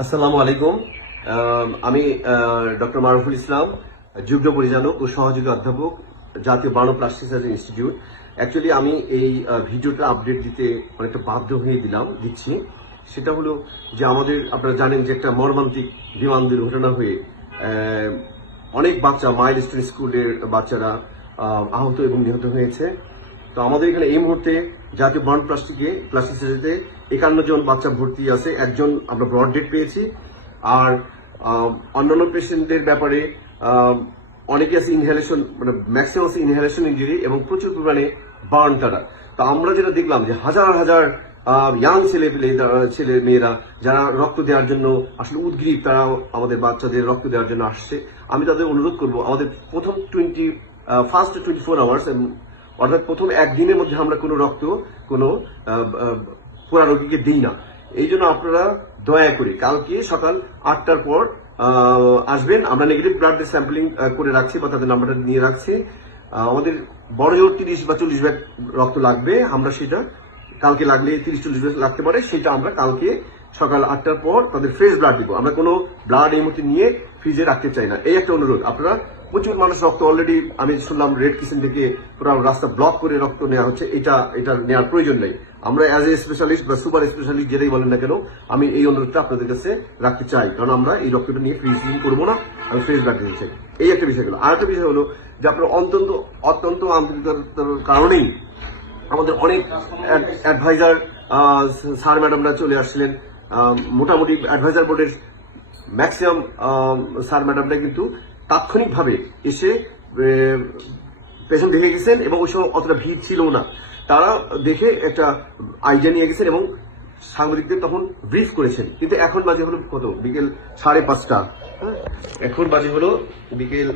আসসালামু আলাইকুম। আমি ডক্টর মারুফুল ইসলাম, যুগ্ম পরিচালক ও সহযোগী অধ্যাপক, জাতীয় burn plastic surgery institute. Actually আমি এই ভিডিওটা আপডেট দিতে অনেকটা বাধ্য হয়ে দিচ্ছি। সেটা হলো যে আপনারা জানেন যে একটা মর্মান্তিক বিমান দুর্ঘটনা হয়ে অনেক বাচ্চা মাইলস্টোন স্কুলের বাচ্চারা আহত এবং নিহত হয়েছে। তো আমাদের এখানে এই মুহূর্তে জাতীয় বার্ন প্লাস্টিক সার্জারিতে 51 জন বাচ্চা ভর্তি আছে। একজন আমরা ব্রড ডেট পেয়েছি। আর অন্যান্য পেশেন্টদের ব্যাপারে অনেকে আছে ইনহেলেশন, মানে ম্যাক্সিমাম আছে ইনহেলেশন ইনজুরি এবং প্রচুর পরিমাণে বার্ন তারা। তো আমরা যেটা দেখলাম যে হাজার হাজার ইয়াং ছেলে মেয়েরা যারা রক্ত দেওয়ার জন্য আসলে উদ্গ্রীব, তারা আমাদের বাচ্চাদের রক্ত দেওয়ার জন্য আসছে। আমি তাদের অনুরোধ করব, আমাদের প্রথম ফার্স্ট 24 আওয়ার্স, অর্থাৎ প্রথম একদিনের মধ্যে আমরা কোনো রক্ত কোনো পোড়া রোগীকে দিই না। এই জন্য আপনারা দয়া করে কালকে সকাল 8টার পর আসবেন। আমরা নেগেটিভ ব্লাড স্যাম্পলিং করে রাখছি বা তাদের নাম্বারটা নিয়ে রাখছি। আমাদের বড় জোর 30 বা 40 ব্যাগ রক্ত লাগবে। আমরা সেটা কালকে লাগলে 30-40 ব্যাগ লাগতে পারে, সেটা আমরা কালকে সকাল 8টার পর তাদের ফ্রেশ ব্লাড দিব। আমরা কোনো ব্লাড এই মুহূর্তে নিয়ে ফ্রিজে রাখতে চাই না। এই একটা অনুরোধ। আপনারা প্রচুর মানুষ রক্ত অলরেডি, আমি শুনলাম রেড কিচেন থেকে পুরো রাস্তা ব্লক করে রক্ত নেওয়া হচ্ছে। এটা নেওয়ার প্রয়োজন নেই। আমরা অ্যাজ এ স্পেশালিস্ট বা সুপার স্পেশালিস্ট যেটাই বলেন না কেন, আমি এই অনুরোধটা আপনাদের কাছে রাখতে চাই, কারণ আমরা এই রক্তটা নিয়ে ফ্রিজিং করবো না, আমি ফ্রেশ ব্লাড দিতে চাই। এই একটা বিষয় হলো। আর একটা বিষয় হলো যে আপনার অত্যন্ত আন্তরিকতার কারণেই আমাদের অনেক অ্যাডভাইজার স্যার ম্যাডামরা চলে আসছিলেন। মোটামুটি অ্যাডভাইজার বোর্ডের ম্যাক্সিমাম স্যার ম্যাডামরা কিন্তু তাৎক্ষণিকভাবে এসে পেশেন্ট দেখে গেছেন এবং ওই সময় অতটা ভিড় ছিল না। তারা দেখে একটা আইডিয়া নিয়ে গেছেন এবং সাংবাদিকদের তখন ব্রিফ করেছেন। কিন্তু এখন বাজে হলো কত, বিকেল 5:30। এখন বাজে হলো বিকেল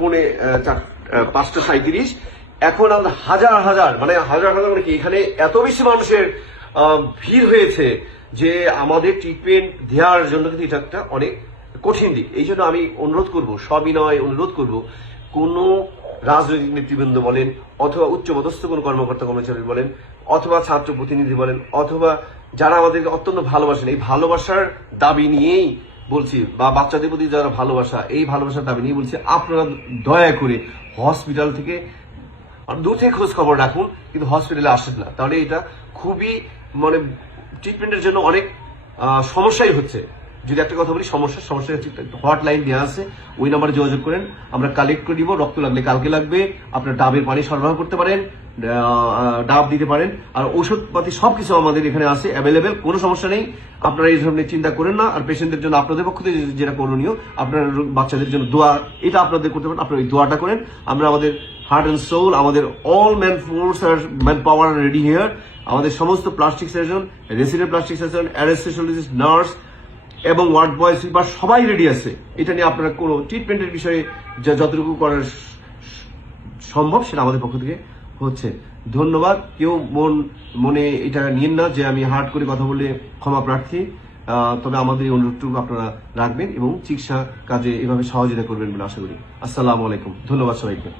পৌনে 5:37। এখন আমরা হাজার হাজার মানে কি এখানে এত বেশি মানুষের ভিড় হয়েছে যে আমাদের ট্রিটমেন্ট দেওয়ার জন্য কিন্তু এটা একটা অনেক কঠিন দিক। এই জন্য আমি অনুরোধ করব, সবিনয় অনুরোধ করব, কোনো রাজনৈতিক নেতৃবৃন্দ বলেন, অথবা উচ্চপদস্থ কোনো কর্মকর্তা কর্মচারী বলেন, অথবা ছাত্র প্রতিনিধি বলেন, অথবা যারা আমাদেরকে অত্যন্ত ভালোবাসেন, এই ভালোবাসার দাবি নিয়েই বলছি, বা বাচ্চাদের প্রতি যারা ভালোবাসা, এই ভালোবাসার দাবি নিয়ে বলছি, আপনারা দয়া করে হসপিটাল থেকে দূর থেকে খোঁজ খবর রাখুন, কিন্তু হসপিটালে আসেন না। তাহলে এটা খুবই মানে ট্রিটমেন্টের জন্য অনেক সমস্যাই হচ্ছে। যদি একটা কথা বলি, সমস্যা হচ্ছে, হটলাইন দেওয়া আছে, ওই নাম্বারে যোগাযোগ করেন, আমরা কালেক্ট করে দিব। রক্ত লাগলে কালকে লাগবে, আপনার ডাবের পানি সরবরাহ করতে পারেন, ডাব দিতে পারেন, আর ঔষধপাতি সবকিছু আমাদের এখানে আছে অ্যাভেলেবেল, কোনো সমস্যা নেই। আপনারা এই ধরনের চিন্তা করেন না। আর পেশেন্টদের জন্য আপনাদের পক্ষ থেকে যেটা করণীয়, আপনার বাচ্চাদের জন্য দোয়া, এটা আপনাদের করতে পারেন। আপনারা ওই দোয়াটা করেন। আমরা আমাদের হার্ট অ্যান্ড সোল, আমাদের অল ম্যান ফোর্স আর ম্যান পাওয়ার রেডি হিয়ার। আমাদের সমস্ত plastic surgeon, resident plastic surgeon, anaesthesiologist, nurse এবং ওয়ার্ড বয়, সুইপার সবাই রেডি আছে। এটা নিয়ে আপনারা কোনো ট্রিটমেন্টের বিষয়ে যতটুকু করার সম্ভব সেটা আমাদের পক্ষ থেকে হচ্ছে। ধন্যবাদ। কেউ মনে এটা নিয়েন না যে আমি হার্ড করে কথা বলে ক্ষমা প্রার্থী। তবে আমাদের এই অনুরোধটুকু আপনারা রাখবেন এবং চিকিৎসা কাজে এভাবে সহযোগিতা করবেন বলে আশা করি। আসসালামু আলাইকুম। ধন্যবাদ সবাইকে।